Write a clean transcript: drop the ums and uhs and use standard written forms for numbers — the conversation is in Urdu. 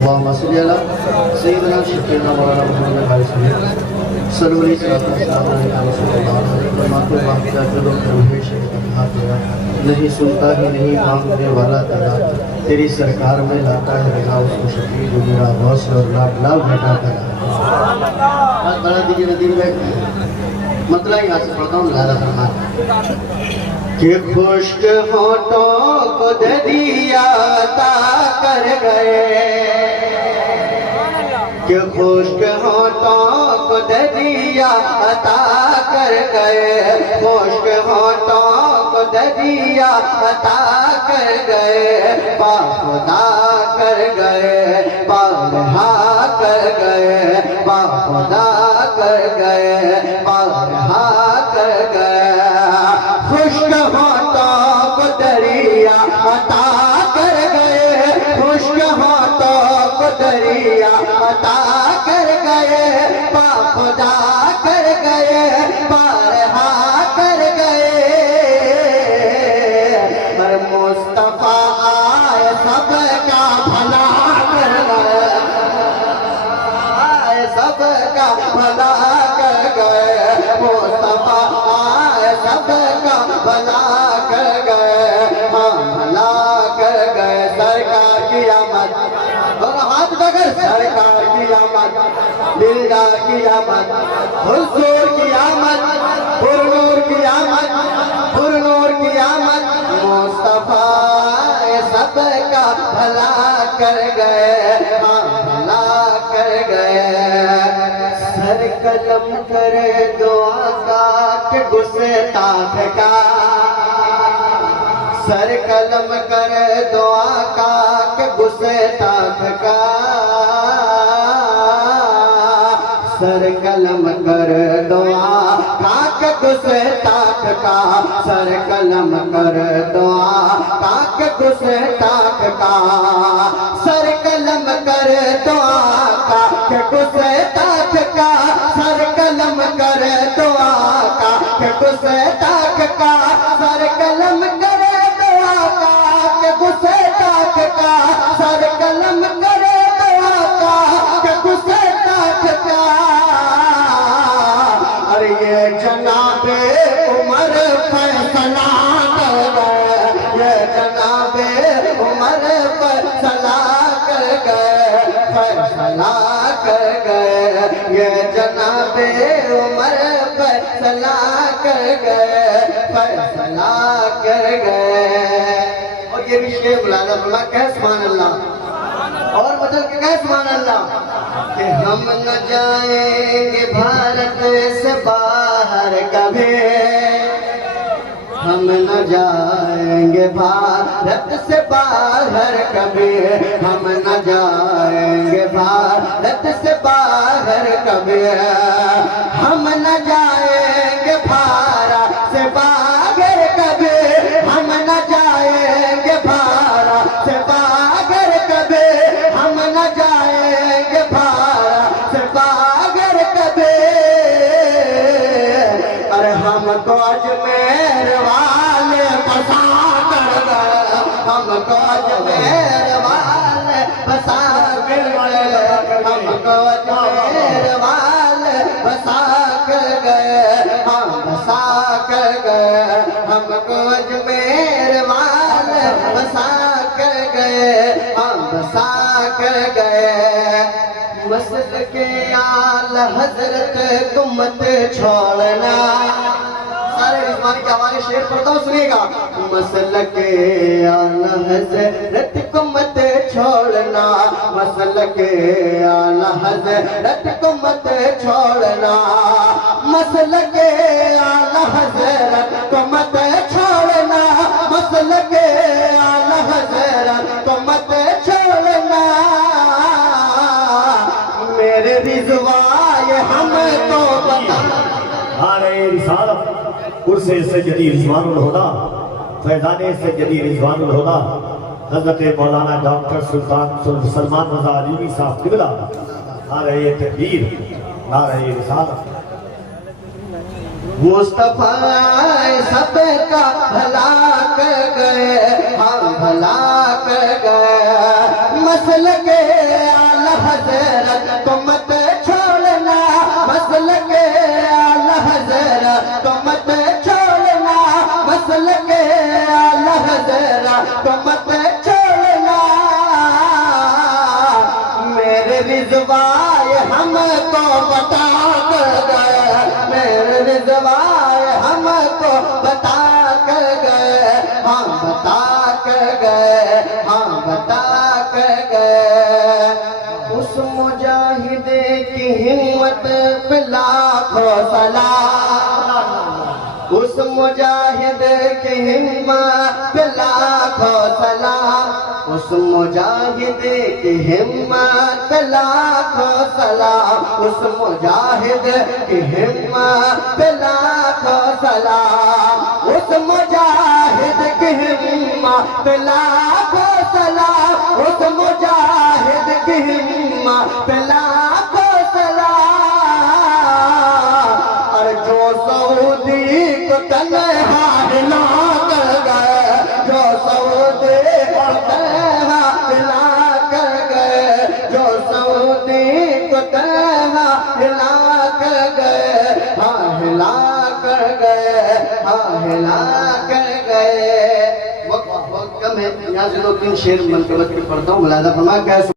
اللهم صل على سيدنا شفيعنا مولانا محمد بھائی صلی اللہ علیہ وسلم علیہ رسول اللہ فرماتے ہیں کہ جب تمہیں شہید کہا گیا نہیں سنتا ہی نہیں مانگنے والا تیرا تیری سرکار میں لاتا ہے رضا اس کو شفیع جو میرا غوث اور لاڈلا بیٹا تیرا بات بڑھا دیجئے ندیم بھائی مطلع یہاں سے پڑھتا ہوں لہذا فرماتے کہ خشک ہونٹوں کو دریا عطا کر گئے کہ خشک ہونٹوں کو دریا عطا کر گئے خشک ہونٹوں کو دریا عطا کر گئے با خدا کر گئے بارہا کر گئے با خدا کر گئے بارہا کر گئے خشک ہونٹوں کو دریا عطا کر گئے خشک ہونٹوں کو دریا عطا کر گئے با خدا کر گئے بارہا کر گئے پر مصطفیٰ آئے سب کا بھلا کر گئے آئے سب کا بھلا کر گئے مصطفیٰ آئے سب کا بھلا کر گئے بھلا کر گئے سرکار کی آمد اور ہاتھ بگر سرکار کی آمد دلدار کی آمد حضور کی آمد پر نور کی آمد پر نور کی آمد مصطفیٰ سب کا بھلا کر گئے بھلا کر گئے سر قلم کرے دعا کا کہ گستاخ کا سر قلم کرے دعا کا کہ گستاخ کا سر قلم کر دعا کا کہ گستاخ کا سر قلم کر دعا کا کہ گستاخ کا سر قلم کر دعا کا کہ گستاخ کا سر قلم کر دعا کا کہ گستاخ کا سر قلم کر دعا کا کہ گستاخ کا سر قلم کر دعا کا کہ گستاخ کا اور یہ جناب عمر فیصلہ کر گئے یہ جناب عمر فیصلہ کر گئے فیصلہ کر گئے یہ جناب عمر فیصلہ کر گئے فیصلہ کر گئے اور یہ بھی شیخ بلانا بلا کہ سبحان اللہ اور بدل کے کہ سبحان اللہ کہ ہم نہ جائیں گے بھارت سے باہر کبھی ہم نہ جائیں گے بھارت سے باہر کبھی ہم نہ جائیں گے بھارت سے باہر کبھی ہم نہ جائیں گے بھارت سے باہر کبھی ہم نہ جائیں گے بھارت سے باہر کبھی ہم نہ جائیں گے بھارت سے باہر کبھی ارے ہم کو اجمیر والے بسا کر گئے ہم کو اجمیر والے بسا کر گئے ہم کو اجمیر والے بسا کر گئے ہم بسا کر گئے ہم کو اجمیر والے بسا کر گئے ہم بسا کر گئے مسلک اعلی حضرت تم مت چھوڑنا سارے رضوانی کے حوالے شعر پڑھتا ہوں سنیے گا مسلک اعلی حضرت کو مت چھوڑنا مسلک اعلی حضرت کو مت چھوڑنا مسلک اعلی حضرت کو مت چھوڑنا مسلک اعلی حضرت کو مت چھوڑنا میرے رضوائے ہم تو بتا آنے رسالت قرص سجدی رضوان الہدا فیضان سجدی رضوان الہدا حضرت مولانا ڈاکٹر سلطان سلمان رضا علیمی صاحب قبلہ نعرہ تکبیر نعرہ رسالت مصطفیٰ سب کا بھلا کر گئے ہم بھلا کر گئے مسلک رضوائے ہم کو بتا کر گئے، میرے رضوائے ہم کو بتا کر گئے، ہاں بتا کر گئے، ہاں بتا کر گئے۔ اس مجاہد کی ہمت پہ لاکھوں سلام، اس مجاہد کی ہمت پہ لاکھوں سلام، اس مجاہد کی ہمت پہ لاکھوں سلام، اس مجاہد کی ہمت پہ لاکھوں سلام، اس مجاہد کی ہمت پہ لاکھوں سلام، اس مجاہد کی ہمت پہ لاکھوں سلام۔ اور جو سعودی کو تنہا ہلا کر گئے، جو سعودی کو تنہا ہلا کر گئے، جو سعودی کو تنہا ہلا کر گئے، ہاں ہلا کر گئے، ہاں ہلا کر گئے۔ وقت کم ہے، یہاں سے 2-3 شعر منقبت کے پڑھتا ہوں، ملاحظہ فرمائیں۔